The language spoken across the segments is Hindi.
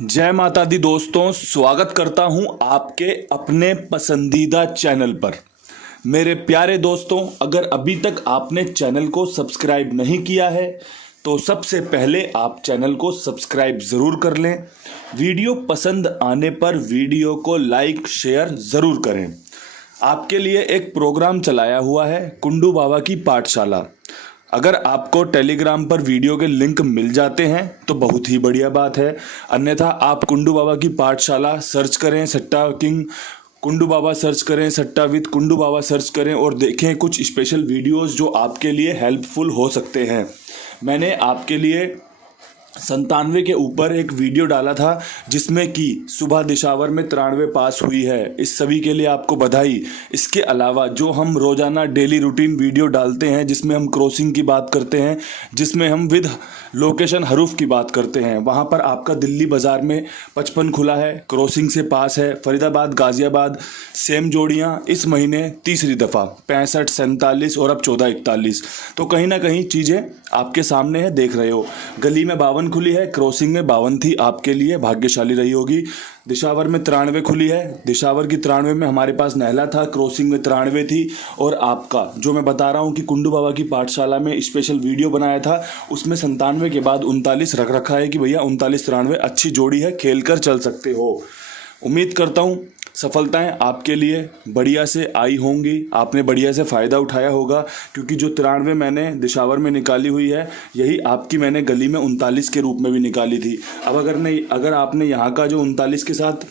जय माता दी दोस्तों, स्वागत करता हूं आपके अपने पसंदीदा चैनल पर। मेरे प्यारे दोस्तों, अगर अभी तक आपने चैनल को सब्सक्राइब नहीं किया है तो सबसे पहले आप चैनल को सब्सक्राइब ज़रूर कर लें। वीडियो पसंद आने पर वीडियो को लाइक शेयर ज़रूर करें। आपके लिए एक प्रोग्राम चलाया हुआ है कुंडू बाबा की पाठशाला। अगर आपको टेलीग्राम पर वीडियो के लिंक मिल जाते हैं तो बहुत ही बढ़िया बात है, अन्यथा आप कुंडू बाबा की पाठशाला सर्च करें, सट्टा किंग कुंडू बाबा सर्च करें, सट्टा विद कुंडू बाबा सर्च करें और देखें कुछ स्पेशल वीडियोस जो आपके लिए हेल्पफुल हो सकते हैं। मैंने आपके लिए 97 के ऊपर एक वीडियो डाला था जिसमें कि सुबह दिशावर में 93 पास हुई है। इस सभी के लिए आपको बधाई। इसके अलावा जो हम रोज़ाना डेली रूटीन वीडियो डालते हैं जिसमें हम क्रॉसिंग की बात करते हैं, जिसमें हम विद लोकेशन हरूफ की बात करते हैं, वहाँ पर आपका दिल्ली बाज़ार में 55 खुला है, क्रॉसिंग से पास है। फरीदाबाद गाज़ियाबाद सेम जोड़ियाँ इस महीने तीसरी दफ़ा 65 47 और अब 14 41। तो कहीं ना कहीं चीज़ें आपके सामने है, देख रहे हो। गली में 52 खुली है, क्रॉसिंग में 52 थी, आपके लिए भाग्यशाली रही होगी। दिशावर में 93 खुली है, दिशावर की 93 में हमारे पास नहला था, क्रॉसिंग में 93 थी। और आपका जो मैं बता रहा हूँ कि कुंडू बाबा की पाठशाला में स्पेशल वीडियो बनाया था उसमें 97 के बाद 39 रख रखा है कि भैया 39 93 अच्छी जोड़ी है, खेल कर चल सकते हो। उम्मीद करता हूँ सफलताएं आपके लिए बढ़िया से आई होंगी, आपने बढ़िया से फ़ायदा उठाया होगा, क्योंकि जो 93 मैंने दिशावर में निकाली हुई है यही आपकी मैंने गली में 39 के रूप में भी निकाली थी। अब अगर आपने यहाँ का जो 39 के साथ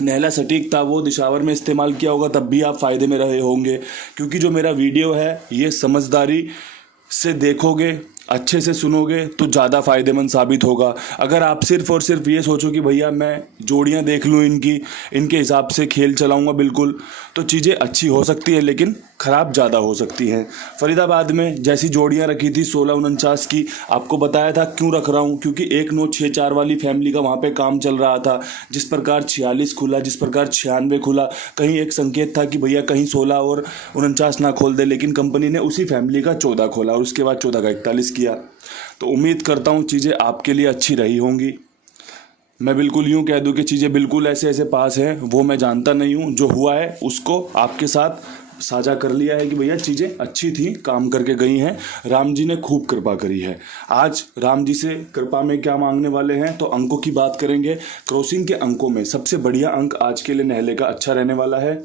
नहला सटीक था वो दिशावर में इस्तेमाल किया होगा तब भी आप फ़ायदे में रहे होंगे। क्योंकि जो मेरा वीडियो है ये समझदारी से देखोगे, अच्छे से सुनोगे तो ज़्यादा फ़ायदेमंद साबित होगा। अगर आप सिर्फ और सिर्फ ये सोचो कि भैया मैं जोड़ियाँ देख लूँ इनके हिसाब से खेल चलाऊँगा बिल्कुल, तो चीज़ें अच्छी हो सकती है लेकिन ख़राब ज़्यादा हो सकती हैं। फरीदाबाद में जैसी जोड़ियाँ रखी थी 16 49 की, आपको बताया था क्यों रख रहा हूँ, क्योंकि 1964 वाली फैमिली का वहाँ पे काम चल रहा था। जिस प्रकार 46 खुला, जिस प्रकार 96 खुला, कहीं एक संकेत था कि भैया कहीं 16 और 49 ना खोल दे, लेकिन कंपनी ने उसी फैमिली का 14 खोला और उसके बाद 14 का 41 किया। तो उम्मीद करता हूँ चीज़ें आपके लिए अच्छी रही होंगी। मैं बिल्कुल यूँ कह दूँ कि चीज़ें बिल्कुल ऐसे ऐसे पास हैं वो मैं जानता नहीं हूँ, जो हुआ है उसको आपके साथ साझा कर लिया है कि भैया चीज़ें अच्छी थी, काम करके गई हैं, राम जी ने खूब कृपा करी है। आज राम जी से कृपा में क्या मांगने वाले हैं तो अंकों की बात करेंगे। क्रॉसिंग के अंकों में सबसे बढ़िया अंक आज के लिए नहले का अच्छा रहने वाला है।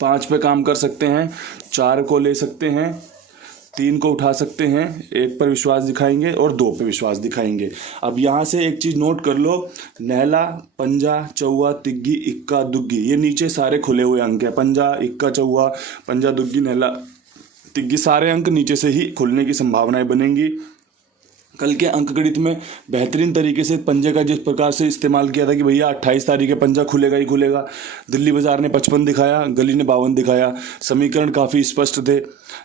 5 पे काम कर सकते हैं, 4 को ले सकते हैं, 3 को उठा सकते हैं, 1 पर विश्वास दिखाएंगे और 2 पे विश्वास दिखाएंगे। अब यहाँ से एक चीज़ नोट कर लो, नहला, पंजा, चौवा, तिग्गी, इक्का, दुग्गी, ये नीचे सारे खुले हुए अंक है। पंजा, इक्का, चौवा, पंजा, दुग्गी, नहला, तिग्गी, सारे अंक नीचे से ही खुलने की संभावनाएं बनेंगी। कल के अंक गणित में बेहतरीन तरीके से पंजे का जिस प्रकार से इस्तेमाल किया था कि भैया 28 तारीख के पंजा खुलेगा ही खुलेगा। दिल्ली बाज़ार ने 55 दिखाया, गली ने 52 दिखाया, समीकरण काफ़ी स्पष्ट थे।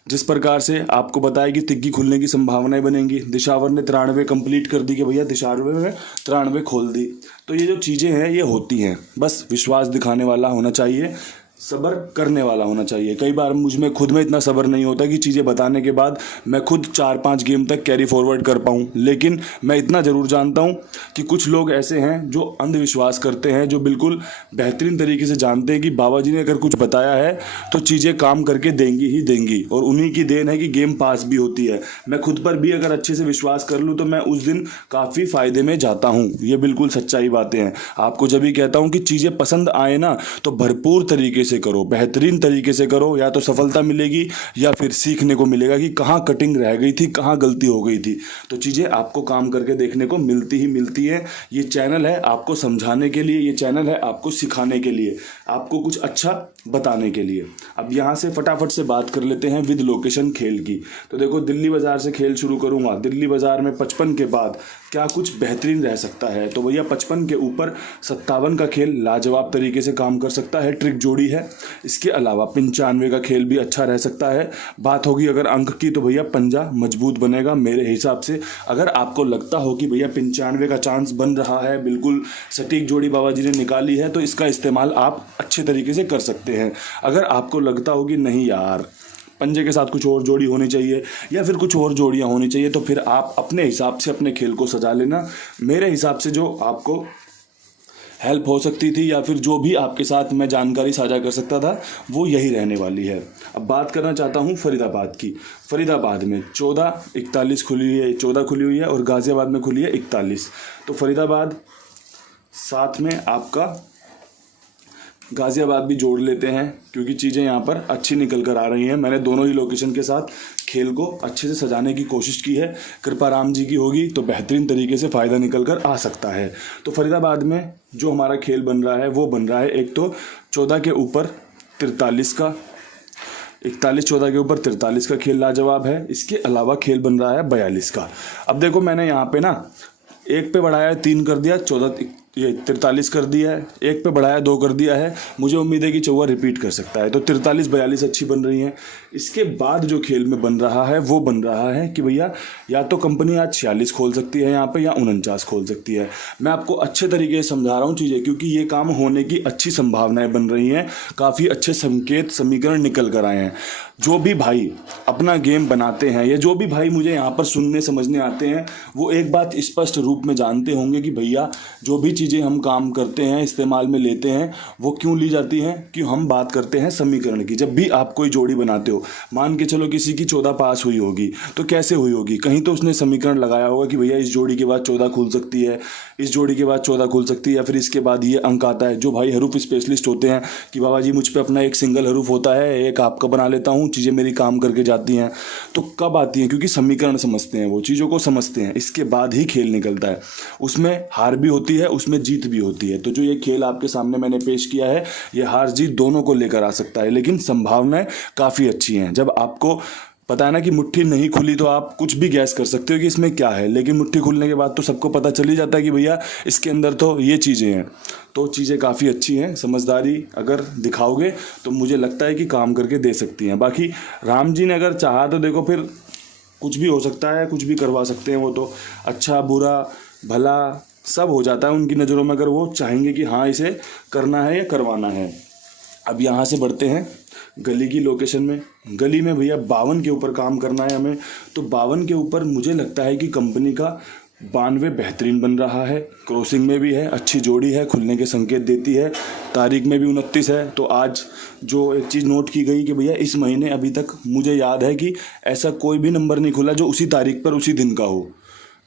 जिस प्रकार से आपको बताया कि तिग्गी खुलने की संभावनाएं बनेंगी। दिशावर ने 93 कंप्लीट कर दी कि भैया दिशावर में 93 खोल दी। तो ये जो चीज़ें हैं ये होती हैं, बस विश्वास दिखाने वाला होना चाहिए, सब्र करने वाला होना चाहिए। कई बार मुझ में खुद में इतना सब्र नहीं होता कि चीज़ें बताने के बाद मैं खुद 4-5 गेम तक कैरी फॉरवर्ड कर पाऊँ, लेकिन मैं इतना ज़रूर जानता हूँ कि कुछ लोग ऐसे हैं जो अंधविश्वास करते हैं, जो बिल्कुल बेहतरीन तरीके से जानते हैं कि बाबा जी ने अगर कुछ बताया है तो चीज़ें काम करके देंगी ही देंगी, और उन्हीं की देन है कि गेम पास भी होती है। मैं खुद पर भी अगर अच्छे से विश्वास कर लूँ तो मैं उस दिन काफ़ी फ़ायदे में जाता हूँ। ये बिल्कुल सच्चाई बातें हैं। आपको जब भी कहता हूँ कि चीज़ें पसंद आए ना तो भरपूर तरीके से करो, बेहतरीन तरीके से करो, या तो सफलता मिलेगी या फिर सीखने को मिलेगा कि कहाँ कटिंग रह गई थी, कहाँ गलती हो गई थी। तो चीज़ें आपको काम करके देखने को मिलती ही मिलती है। ये चैनल है आपको समझाने के लिए, ये चैनल है आपको सिखाने के लिए, आपको कुछ अच्छा बताने के लिए। अब यहाँ से फटाफट से बात कर लेते हैं विद लोकेशन खेल की। तो देखो, दिल्ली बाज़ार से खेल शुरू करूँगा। दिल्ली बाज़ार में 55 के बाद क्या कुछ बेहतरीन रह सकता है, तो भैया 55 के ऊपर 57 का खेल लाजवाब तरीके से काम कर सकता है, ट्रिक जोड़ी है। इसके अलावा 95 का खेल भी अच्छा रह सकता है। बात होगी अगर अंक की तो भैया पंजा मजबूत बनेगा मेरे हिसाब से। अगर आपको लगता हो कि भैया 95 का चांस बन रहा है, बिल्कुल सटीक जोड़ी बाबा जी ने निकाली है, तो इसका इस्तेमाल आप अच्छे तरीके से कर सकते हैं। अगर आपको लगता हो कि नहीं यार पंजे के साथ कुछ और जोड़ी होनी चाहिए या फिर कुछ और जोड़ियाँ होनी चाहिए, तो फिर आप अपने हिसाब से अपने खेल को सजा लेना। मेरे हिसाब से जो आपको हेल्प हो सकती थी या फिर जो भी आपके साथ मैं जानकारी साझा कर सकता था वो यही रहने वाली है। अब बात करना चाहता हूँ फरीदाबाद की। फरीदाबाद में 14:41 खुली हुई है, 14 खुली हुई है और गाज़ियाबाद में खुली है 41। तो फरीदाबाद साथ में आपका गाज़ियाबाद भी जोड़ लेते हैं क्योंकि चीज़ें यहाँ पर अच्छी निकल कर आ रही हैं। मैंने दोनों ही लोकेशन के साथ खेल को अच्छे से सजाने की कोशिश की है। कृपा राम जी की होगी तो बेहतरीन तरीके से फ़ायदा निकल कर आ सकता है। तो फरीदाबाद में जो हमारा खेल बन रहा है वो बन रहा है, एक तो 14 के ऊपर 43 का, 41-14 के ऊपर 43 का खेल लाजवाब है। इसके अलावा खेल बन रहा है 42 का। अब देखो मैंने यहाँ पे ना एक पे बढ़ाया 3 कर दिया, 43 कर दिया है, एक पे बढ़ाया 2 कर दिया है। मुझे उम्मीद है कि चौवा रिपीट कर सकता है, तो 43-42 अच्छी बन रही हैं। इसके बाद जो खेल में बन रहा है वो बन रहा है कि भैया या तो कंपनी आज 46 खोल सकती है यहाँ पे या 49 खोल सकती है। मैं आपको अच्छे तरीके से समझा रहा हूँ चीज़ें क्योंकि ये काम होने की अच्छी संभावनाएं बन रही हैं। काफ़ी अच्छे संकेत समीकरण निकल कर आए हैं। जो भी भाई अपना गेम बनाते हैं या जो भी भाई मुझे यहाँ पर सुनने समझने आते हैं वो एक बात स्पष्ट रूप में जानते होंगे कि भैया जो भी चीज़ें हम काम करते हैं इस्तेमाल में लेते हैं वो क्यों ली जाती हैं कि हम बात करते हैं समीकरण की। जब भी आप कोई जोड़ी बनाते हो, मान के चलो किसी की 14 पास हुई होगी तो कैसे हुई होगी, कहीं तो उसने समीकरण लगाया होगा कि भैया इस जोड़ी के बाद 14 खुल सकती है, इस जोड़ी के बाद 14 खुल सकती है या फिर इसके बाद ये अंक आता है। जो भाई हरूफ स्पेशलिस्ट होते हैं कि बाबा जी मुझ पर अपना एक सिंगल हरूफ होता है, एक आपका बना लेता हूँ, चीज़ें मेरी काम करके जाती हैं। तो कब आती हैं? क्योंकि समीकरण समझते हैं, वो चीज़ों को समझते हैं, इसके बाद ही खेल निकलता है। उसमें हार भी होती है, उसमें जीत भी होती है। तो जो ये खेल आपके सामने मैंने पेश किया है ये हार जीत दोनों को लेकर आ सकता है, लेकिन संभावनाएं काफ़ी अच्छी हैं। जब आपको पता है ना कि मुट्ठी नहीं खुली तो आप कुछ भी गैस कर सकते हो कि इसमें क्या है, लेकिन मुट्ठी खुलने के बाद तो सबको पता चल ही जाता है कि भैया इसके अंदर तो ये चीज़ें हैं। तो चीज़ें काफ़ी अच्छी हैं, समझदारी अगर दिखाओगे तो मुझे लगता है कि काम करके दे सकती हैं। बाकी राम जी ने अगर चाहा तो देखो फिर कुछ भी हो सकता है, कुछ भी करवा सकते हैं। वो तो अच्छा बुरा भला सब हो जाता है उनकी नज़रों में अगर वो चाहेंगे कि हाँ इसे करना है या करवाना है। अब यहाँ से बढ़ते हैं गली की लोकेशन में। गली में भैया 52 के ऊपर काम करना है हमें। तो 52 के ऊपर मुझे लगता है कि कंपनी का 92 बेहतरीन बन रहा है, क्रॉसिंग में भी है, अच्छी जोड़ी है, खुलने के संकेत देती है। तारीख में भी 29 है। तो आज जो एक चीज़ नोट की गई कि भैया इस महीने अभी तक मुझे याद है कि ऐसा कोई भी नंबर नहीं खुला जो उसी तारीख पर उसी दिन का हो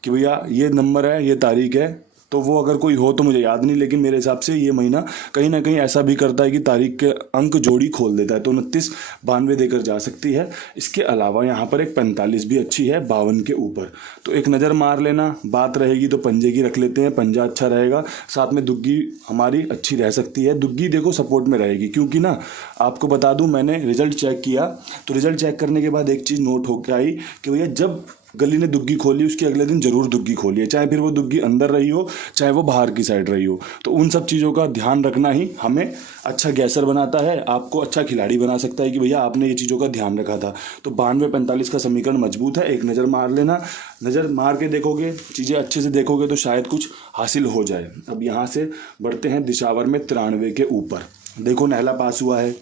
कि भैया ये नंबर है ये तारीख है। तो वो अगर कोई हो तो मुझे याद नहीं, लेकिन मेरे हिसाब से ये महीना कहीं ना कहीं ऐसा भी करता है कि तारीख के अंक जोड़ी खोल देता है। तो 29-92 देकर जा सकती है। इसके अलावा यहाँ पर एक 45 भी अच्छी है 52 के ऊपर। तो एक नज़र मार लेना, बात रहेगी तो पंजे की रख लेते हैं, पंजा अच्छा रहेगा। साथ में दुग्गी हमारी अच्छी रह सकती है। दुग्गी देखो सपोर्ट में रहेगी क्योंकि ना आपको बता दूँ मैंने रिजल्ट चेक किया तो रिजल्ट चेक करने के बाद एक चीज़ नोट होकर आई कि भैया जब गली ने दुग्गी खोली उसके अगले दिन जरूर दुग्गी खोली है, चाहे फिर वो दुग्गी अंदर रही हो चाहे वो बाहर की साइड रही हो। तो उन सब चीज़ों का ध्यान रखना ही हमें अच्छा गैसर बनाता है, आपको अच्छा खिलाड़ी बना सकता है कि भैया आपने ये चीज़ों का ध्यान रखा था। तो 92-45 का समीकरण मजबूत है। एक नज़र मार लेना, नज़र मार के देखोगे, चीज़ें अच्छे से देखोगे तो शायद कुछ हासिल हो जाए। अब यहाँ से बढ़ते हैं दिशावर में 93 के ऊपर। देखो नहला पास हुआ है।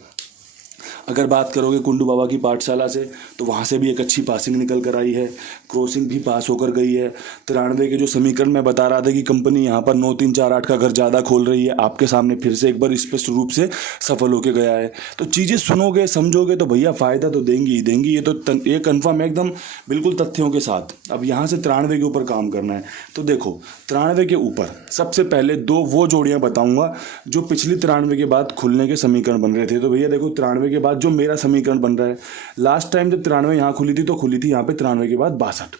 अगर बात करोगे कुंडू बाबा की पाठशाला से तो वहाँ से भी एक अच्छी पासिंग निकल कर आई है, क्रॉसिंग भी पास होकर गई है। 93 के जो समीकरण मैं बता रहा था कि कंपनी यहाँ पर 9 3 4 8 का घर ज़्यादा खोल रही है, आपके सामने फिर से एक बार स्पष्ट रूप से सफल होकर गया है। तो चीज़ें सुनोगे समझोगे तो भैया फ़ायदा तो देंगी ही देंगी, ये कन्फर्म है एकदम बिल्कुल तथ्यों के साथ। अब यहाँ से 93 के ऊपर काम करना है। तो देखो 93 के ऊपर सबसे पहले 2 वो जोड़ियाँ बताऊँगा जो पिछली 93 के बाद खुलने के समीकरण बन रहे थे। तो भैया देखो 93 के बाद जो मेरा समीकरण बन रहा है, लास्ट टाइम जब 93 यहाँ खुली थी तो खुली थी यहाँ पे 93 के बाद 62।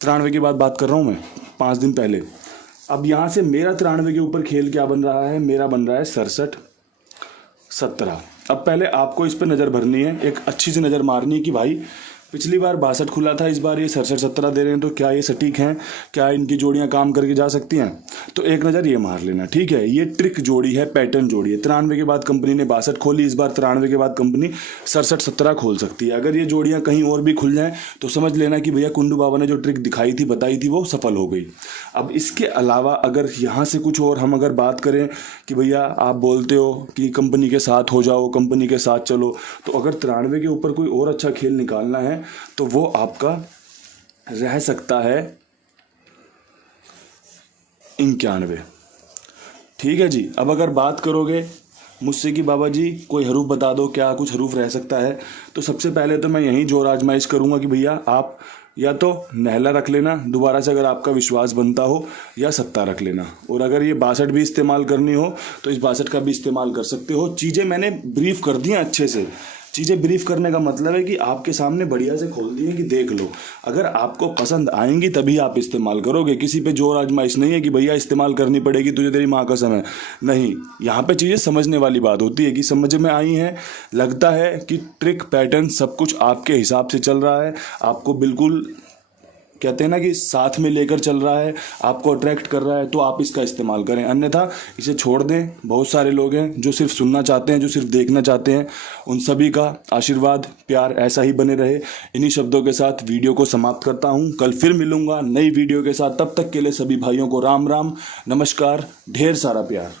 93 के बाद बात कर रहा हूँ मैं 5 दिन पहले। अब यहाँ से मेरा 93 के ऊपर खेल क्या बन रहा है, मेरा बन रहा है 67 17। अब पहले आपको इस पर नज़र भरनी है, एक अच्छी सी नज़र मारनी है कि भाई पिछली बार 62 खुला था, इस बार ये 67-17 दे रहे हैं, तो क्या ये सटीक हैं? क्या इनकी जोड़ियां काम करके जा सकती हैं? तो एक नज़र ये मार लेना, ठीक है। ये ट्रिक जोड़ी है, पैटर्न जोड़ी है। 93 के बाद कंपनी ने 62 खोली, इस बार 93 के बाद कंपनी 67-17 खोल सकती है। अगर ये जोड़ियाँ कहीं और भी खुल जाएँ तो समझ लेना कि भैया कुंडू बाबा ने जो ट्रिक दिखाई थी, बताई थी, वो सफल हो गई। अब इसके अलावा अगर यहाँ से कुछ और हम अगर बात करें कि भैया आप बोलते हो कि कंपनी के साथ हो जाओ, कंपनी के साथ चलो, तो अगर 93 के ऊपर कोई और अच्छा खेल निकालना है तो वो आपका रह सकता है 91। ठीक है जी। अब अगर बात करोगे मुझसे कि बाबा जी कोई हरूफ बता दो, क्या कुछ हरूफ रह सकता है, तो सबसे पहले तो मैं यही जोर आजमाइश करूंगा कि भैया आप या तो नहला रख लेना दोबारा से अगर आपका विश्वास बनता हो, या सत्ता रख लेना। और अगर ये 62 भी इस्तेमाल करनी हो तो इस 62 का भी इस्तेमाल कर सकते हो। चीज़ें मैंने ब्रीफ कर दी हैं अच्छे से। चीज़ें ब्रीफ करने का मतलब है कि आपके सामने बढ़िया से खोल दिए कि देख लो, अगर आपको पसंद आएंगी तभी आप इस्तेमाल करोगे। किसी पे जोर आजमाइश नहीं है कि भैया इस्तेमाल करनी पड़ेगी, तुझे तेरी माँ कसम है, नहीं। यहाँ पे चीज़ें समझने वाली बात होती है कि समझ में आई हैं, लगता है कि ट्रिक पैटर्न सब कुछ आपके हिसाब से चल रहा है, आपको बिल्कुल कहते हैं ना कि साथ में लेकर चल रहा है, आपको अट्रैक्ट कर रहा है, तो आप इसका इस्तेमाल करें, अन्यथा इसे छोड़ दें। बहुत सारे लोग हैं जो सिर्फ सुनना चाहते हैं, जो सिर्फ देखना चाहते हैं। उन सभी का आशीर्वाद प्यार ऐसा ही बने रहे। इन्हीं शब्दों के साथ वीडियो को समाप्त करता हूँ। कल फिर मिलूंगा नई वीडियो के साथ। तब तक के लिए सभी भाइयों को राम राम, नमस्कार, ढेर सारा प्यार।